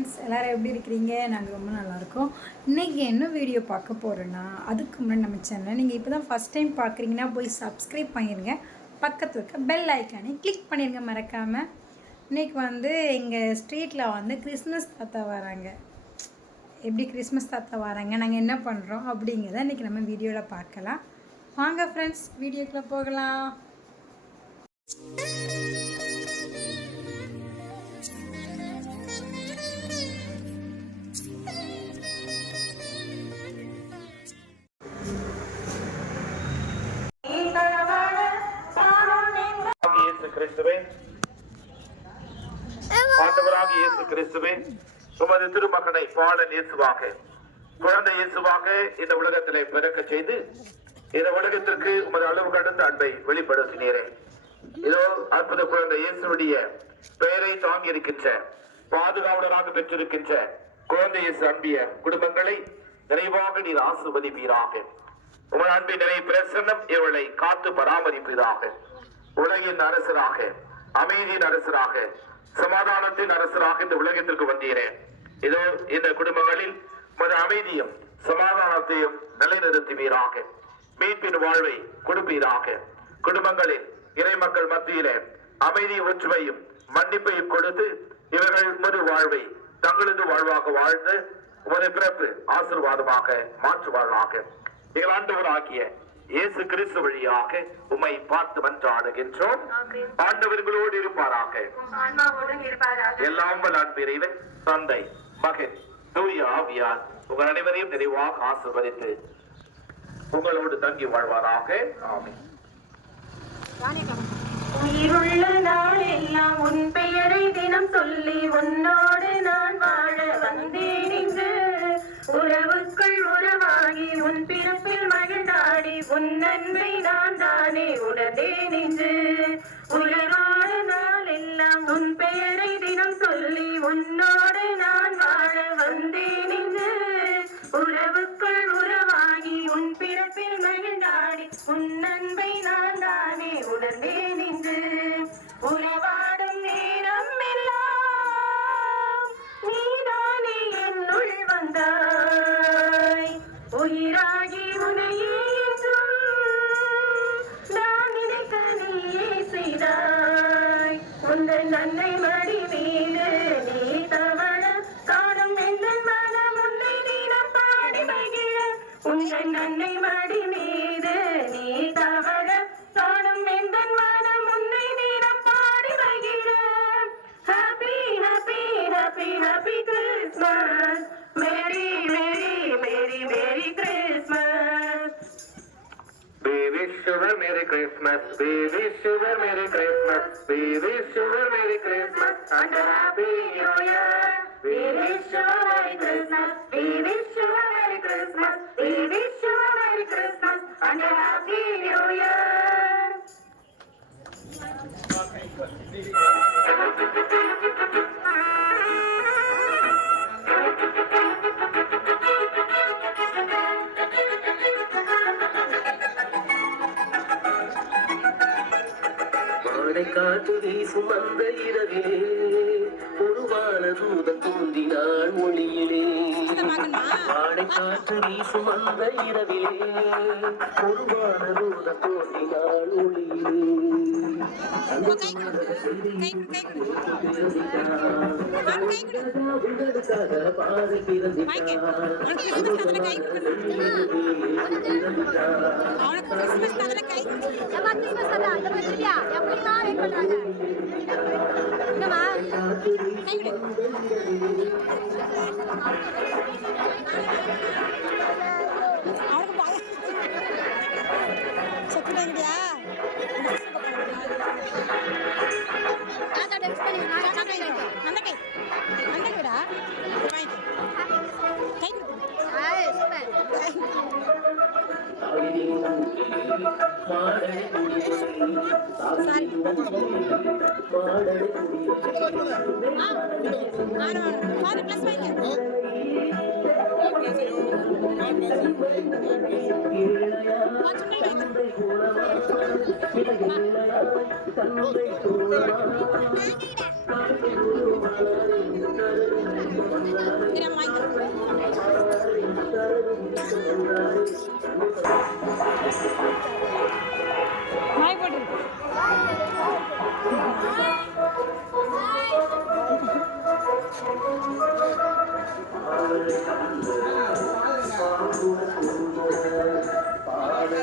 Friends, எல்லோரும் எப்படி இருக்கிறீங்க? நாங்கள் ரொம்ப நல்லாயிருக்கோம். இன்றைக்கி என்ன வீடியோ பார்க்க போகிறோன்னா, அதுக்கு முன்னாடி நம்ம சேனலை நீங்கள் இப்போ தான் ஃபஸ்ட் டைம் பார்க்குறீங்கன்னா போய் சப்ஸ்கிரைப் பண்ணிடுங்க. பக்கத்தில் இருக்க பெல் ஐக்கானே கிளிக் பண்ணிடுங்க மறக்காமல். இன்றைக்கி எங்கள் ஸ்ட்ரீட்டில் கிறிஸ்மஸ் தாத்தா வராங்க. எப்படி கிறிஸ்மஸ் தாத்தா வராங்க, நாங்கள் என்ன பண்ணுறோம் அப்படிங்கிறத இன்றைக்கி நம்ம வீடியோவில் பார்க்கலாம். வாங்க ஃப்ரெண்ட்ஸ், வீடியோக்குள்ளே போகலாம். ஆண்டவராகிய இயேசு கிறிஸ்துவே, உமது திருமகனை பாலன் இயேசுவாக, குழந்தை இயேசுவாக இந்த உலகத்திலே பிறக்க செய்து இந்த உலகத்திற்கு உமது அளவு கடந்த அன்பை வெளிப்படுத்தினீரே. இதோ அற்புத குழந்தை இயேசுடைய பெயரை தாங்கி இருக்கின்ற, பாதுகாவலராக பெற்றிருக்கின்ற குழந்தை இயேசு அன்பிய குடும்பங்களை நிறைவாக நீர் ஆசீர்வதிப்பீராக. உமது அன்பின் நிறைய பிரசன்னம் இவளை காத்து பராமரிப்பதாக. உலகின் அரசராக, அமைதியின் அரசராக, சமாதானத்தின் அரசராக இந்த உலகத்திற்கு வந்தீரே. இதோ இந்த குடும்பங்களில் மத அமைதியும் சமாதானத்தையும் நிலைநிறுத்துவீராக. மீட்பின் வாழ்வை கொடுப்பீராக. குடும்பங்களில் இறை மக்கள் மத்தியிலே அமைதி ஒற்றுமையும் மன்னிப்பையும் கொடுத்து இவர்கள் உமது வாழ்வை தங்களது வாழ்வாக வாழ்ந்து உமது பிறப்பு ஆசீர்வாதமாக மாற்றுவார்களாக. எங்கள் ஆண்டவராகிய இயேசு கிறிஸ்து வழியாக உம்மை பார்த்து மன்றாடுகின்றோம். ஆண்டவர்களோடு இருப்பாராக. எல்லாம் வல்ல இறைவன் தந்தை, மகன், தூய ஆவியார் உங்கள் அனைவரையும் நிறைவாக ஆசீர்வதித்து உங்களோடு தங்கி வாழ்வாராக. ஆமென். உயிருள்ள நாள் எல்லாம் உன் பெயரை தினம் சொல்லி உன்னோடு நான் வாழ வந்தேன் இங்கு. உறவுக்குள் உறவாகி உன் பிறப்பில் மகிழ்ந்தாடி உன் நன்மை நான் தானே உணர்ந்தேன் என்று. உயிரோடு நாள் எல்லாம் உன் பெயரை தினம் சொல்லி உன்னோடு நான் வாழ வந்தேன் இங்கு. உறவுக்குள் உறவாகி உன் பிறப்பில் மகிழ்ந்தாடி உன் நன்மை நான் தானே உணர்ந்தேன் என்று. உறவாடும் நேரம் எல்லாம் நீதானே என்னுள் வந்தாய். உயிராகி உனையே என்றும் நான் நினைக்க நீயே செய்தாய். உந்தன் நன்மை மடி மீது நீ தவழ காணும் எந்த மனம் உன்னை நீனம் பாடி மகிழ. உந்தன் நன்மை மடி மீது நீ தவழ காணும் எந்த மனம் உன்னை நீனம் பாடி மகிழ. Happy happy happy happy Christmas. Merry merry merry merry Christmas. We wish you a Merry Christmas. We wish you a Merry Christmas. We wish you a Merry Christmas and a Happy New Year. We wish you a Merry Christmas. We wish you a Merry Christmas. We wish you a Merry Christmas and a Happy New Year. காற்று வீசும் அந்த இரவிலே உருவான தூதன் தோன்றினாள் மொழியிலே. வாடை காற்று வீசும் அந்த இரவிலே உருவான தூதன் தோன்றினாள் ஒளியிலே. பாதை பிறந்திட்டார். Thank you. மாய் போட்டு பாட